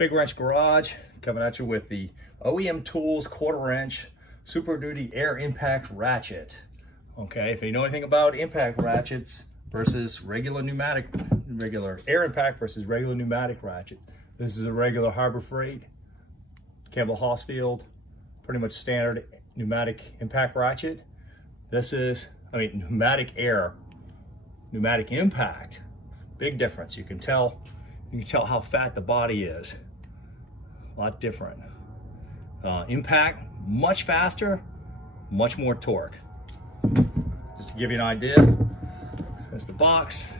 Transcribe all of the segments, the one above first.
Big Wrench Garage coming at you with the OEM Tools 1/4 inch Super Duty Air Impact Ratchet. Okay, if you know anything about impact ratchets versus regular air impact versus regular pneumatic ratchets, this is a regular Harbor Freight, Campbell Hausfield, pretty much standard pneumatic impact ratchet. This is, pneumatic air, pneumatic impact. Big difference. You can tell how fat the body is. A lot different. Impact, much faster, much more torque. Just to give you an idea, that's the box.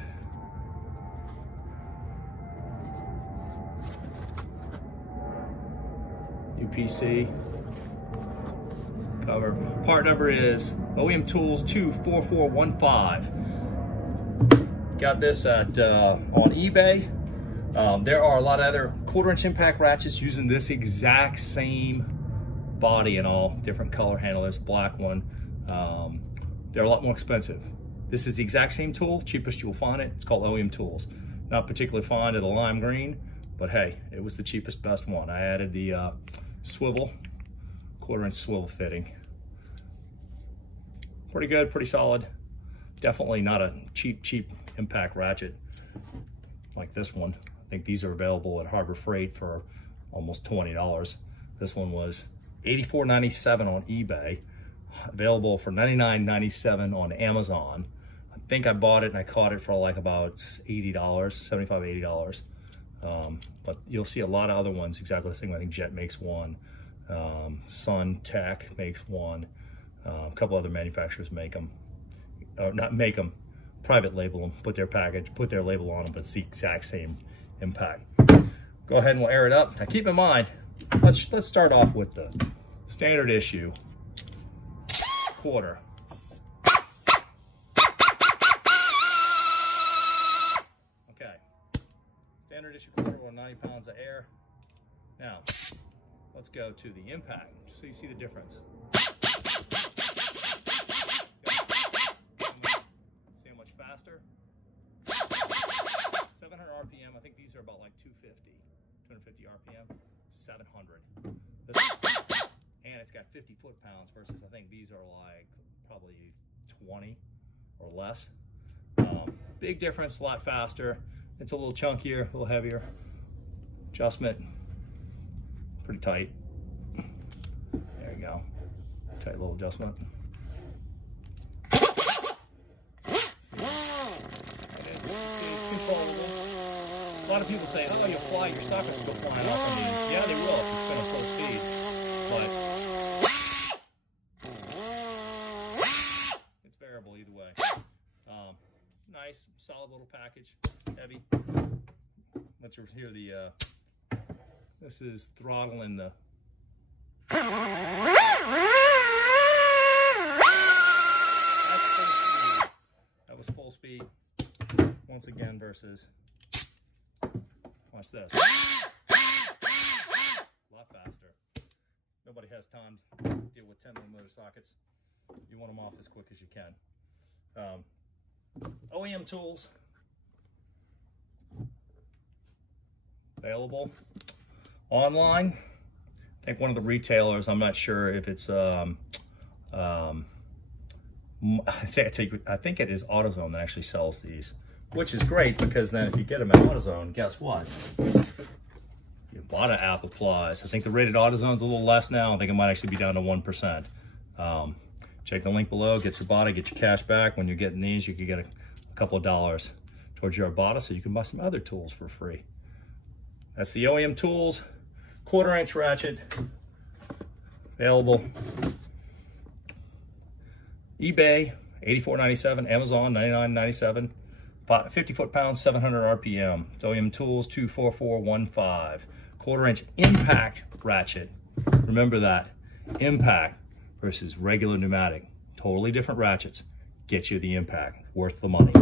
UPC cover. Part number is OEM Tools 24415. Got this at on eBay. There are a lot of other 1/4 inch impact ratchets using this exact same body and all different color handle. There's a black one. They're a lot more expensive. This is the exact same tool, cheapest you will find it. It's called OEM Tools. Not particularly fond of the lime green, but hey, it was the cheapest, best one. I added the swivel, 1/4 inch swivel fitting. Pretty good, pretty solid. Definitely not a cheap impact ratchet like this one. I think these are available at Harbor Freight for almost $20. This one was $84.97 on eBay, available for $99.97 on Amazon. I think I bought it and I caught it for like about $80, $75, $80. But you'll see a lot of other ones exactly the same. I think Jet makes one. Sun Tech makes one. A couple other manufacturers make them. Not make them, private label them, put their label on them, but it's the exact same impact. Go ahead and we'll air it up. Now keep in mind, let's start off with the standard issue 1/4. Okay, standard issue 1/4 or 90 pounds of air. Now, let's go to the impact so you see the difference. See how much faster? 700 RPM. I think these are about like 250 RPM. 700. And it's got 50 foot-pounds versus I think these are like probably 20 or less. Big difference, a lot faster. It's a little chunkier, a little heavier. Adjustment, pretty tight. There you go. Tight little adjustment. A lot of people say, oh, you'll fly, your sockets will go flying off on these. Yeah, they will if you spin at full speed. But it's variable either way. Nice, solid little package, heavy. Let's hear the, this is throttling the. That was full speed. Once again versus. Watch this. A lot faster. Nobody has time to deal with 10mm sockets. You want them off as quick as you can. OEM Tools. Available online. I think one of the retailers, I'm not sure if it's, I think it is AutoZone that actually sells these. Which is great because then if you get them at AutoZone, guess what? You bought an Apple Plus. I think the rated AutoZone's a little less now. I think it might actually be down to 1%. Check the link below, get your Ibotta, get your cash back. When you're getting these, you can get a couple of dollars towards your Ibotta so you can buy some other tools for free. That's the OEM Tools 1/4 inch ratchet. Available. eBay, $84.97. Amazon, $99.97. 50 foot-pounds, 700 RPM. It's OEM Tools 24415. 1/4 inch impact ratchet. Remember that. Impact versus regular pneumatic. Totally different ratchets. Get you the impact. Worth the money.